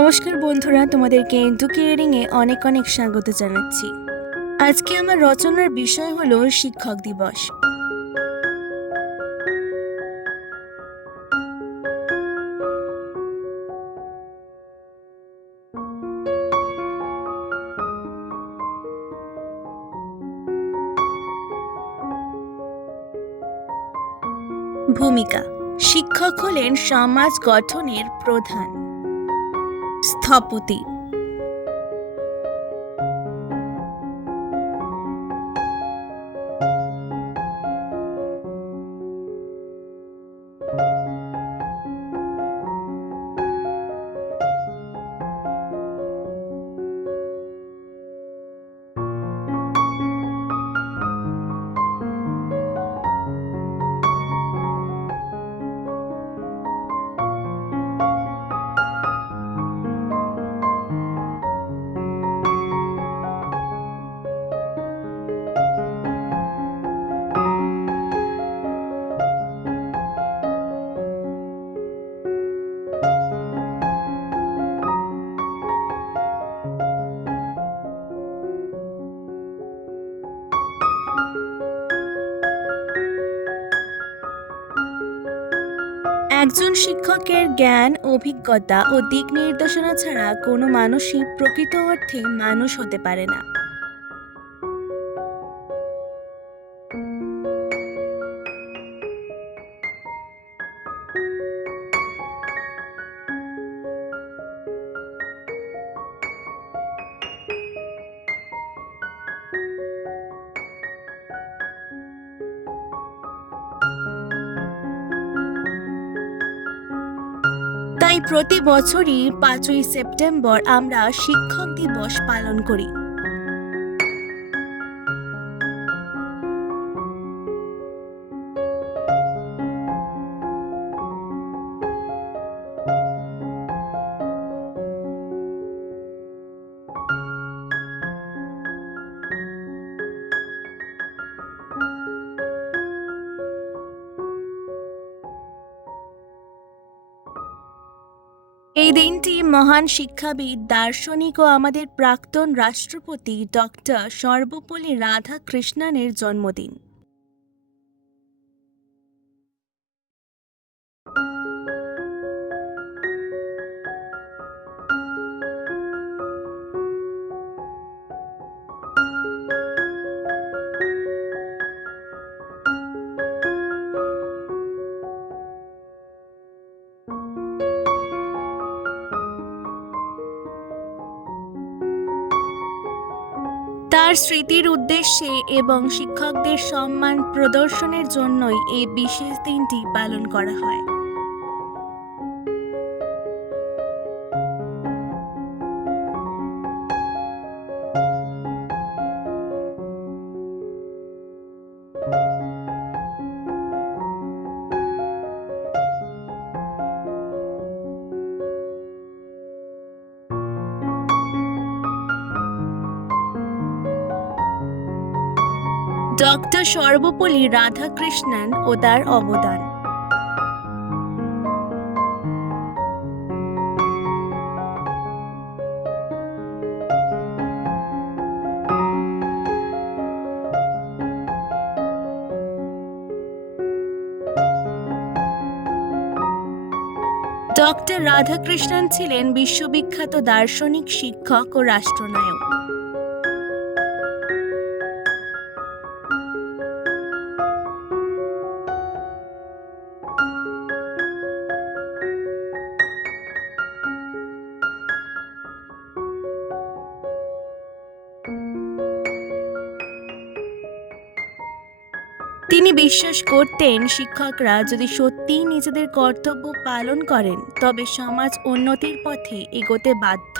নমস্কার বন্ধুরা, তোমাদেরকে এডুকেয়ারিং এ অনেক অনেক স্বাগত জানাচ্ছি। আজকে আমার রচনার বিষয় হলো শিক্ষক দিবস। ভূমিকা, শিক্ষক হলেন সমাজ গঠনের প্রধান। थापुती একজন শিক্ষকের জ্ঞান, অভিজ্ঞতা ও দিক নির্দেশনা ছাড়া কোনো মানুষই প্রকৃত অর্থে মানুষ হতে পারে না। তাই প্রতি বছরই পাঁচই সেপ্টেম্বর আমরা শিক্ষক দিবস পালন করি। দিনটি মহান শিক্ষাবিদ দার্শনিক ও আমাদের প্রাক্তন রাষ্ট্রপতি ডক্টর সর্বপল্লী রাধাকৃষ্ণনের জন্মদিন। তার স্মৃতির উদ্দেশ্যে এবং শিক্ষকদের সম্মান প্রদর্শনের জন্যই এই বিশেষ দিনটি পালন করা হয়। ডক্টর সর্বপল্লী রাধাকৃষ্ণন ও তার অবদান। ডক্টর রাধাকৃষ্ণন ছিলেন বিশ্ববিখ্যাত দার্শনিক শিক্ষক ও রাষ্ট্রনায়ক। তিনি বিশ্বাস করতেন শিক্ষকরা যদি সত্যিই নিজেদের কর্তব্য পালন করেন, তবে সমাজ উন্নতির পথে এগোতে বাধ্য।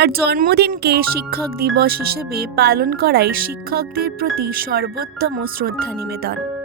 তার জন্মদিনকে শিক্ষক দিবস হিসেবে পালন করাই শিক্ষকদের প্রতি সর্বোত্তম শ্রদ্ধা নিবেদন।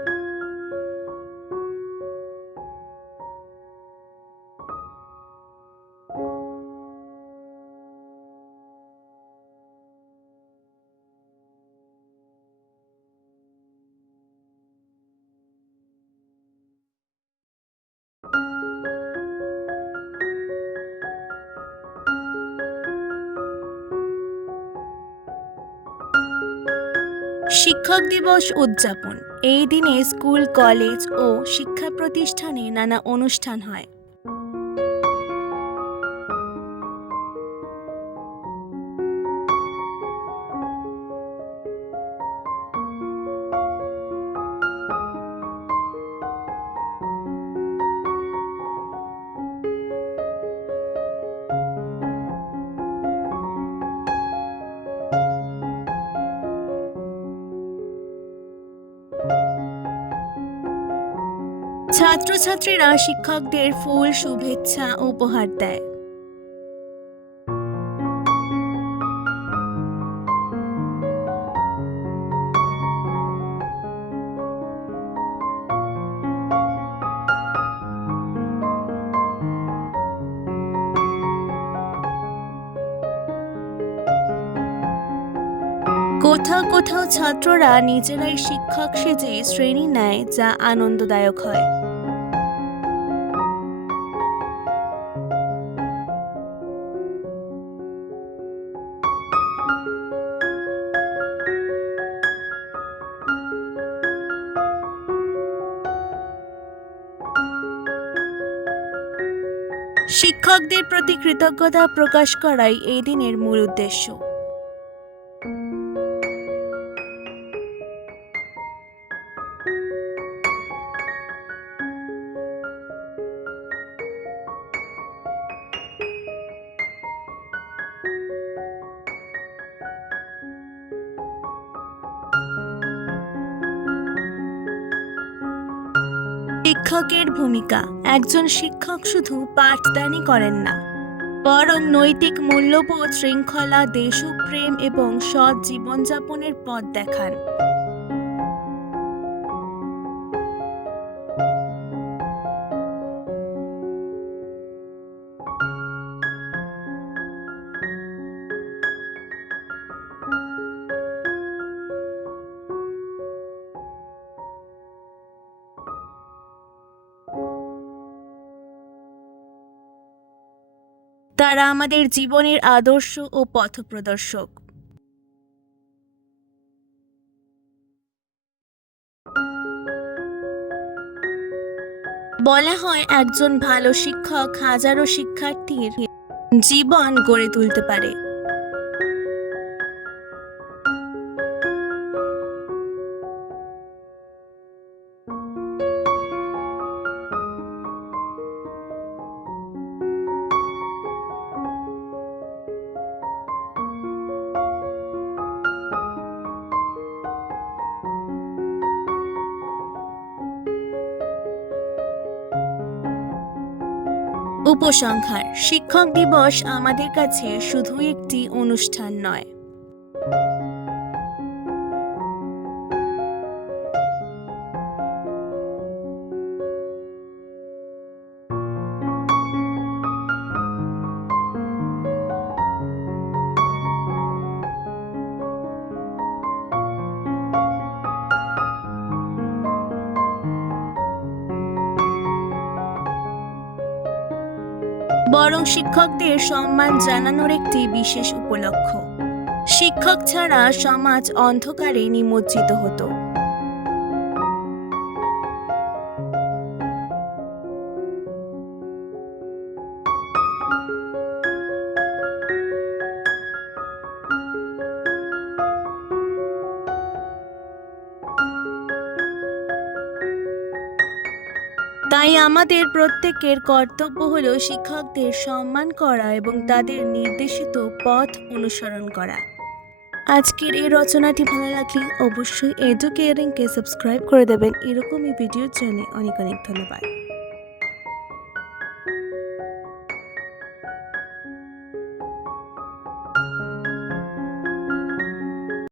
শিক্ষক দিবস উদযাপন। এই দিনে স্কুল কলেজ ও শিক্ষা প্রতিষ্ঠানে নানা অনুষ্ঠান হয়। ছাত্রছাত্রীরা শিক্ষকদের ফুল শুভেচ্ছা উপহার দেয়। কোথাও কোথাও ছাত্ররা নিজেরাই শিক্ষক সেজে শ্রেণি নেয় যা আনন্দদায়ক হয়। শিক্ষকদের প্রতি কৃতজ্ঞতা প্রকাশ করাই এই দিনের মূল উদ্দেশ্য। শিক্ষকের ভূমিকা। একজন শিক্ষক শুধু পাঠদানই করেন না, বরং নৈতিক মূল্যবোধ, শৃঙ্খলা, দেশপ্রেম এবং সৎ জীবনযাপনের পথ দেখান। তারা আমাদের জীবনের আদর্শ ও পথপ্রদর্শক। বলা হয় একজন ভালো শিক্ষক হাজারো শিক্ষার্থীর জীবন গড়ে তুলতে পারে। উপসংহার। শিক্ষক দিবস আমাদের কাছে শুধু একটি অনুষ্ঠান নয়। বরং শিক্ষকদের সম্মান জানানোর একটি বিশেষ উপলক্ষ শিক্ষক ছাড়া সমাজ অন্ধকারে নিমজ্জিত হতো। তাই আমাদের প্রত্যেকের কর্তব্য হল শিক্ষকদের সম্মান করা এবং তাদের নির্দেশিত পথ অনুসরণ করা। আজকের এই রচনাটি ভালো লাগলে অবশ্যই এডুকেয়ারিংকে সাবস্ক্রাইব করে দেবেন। এরকমই ভিডিওর জন্য অনেক অনেক ধন্যবাদ।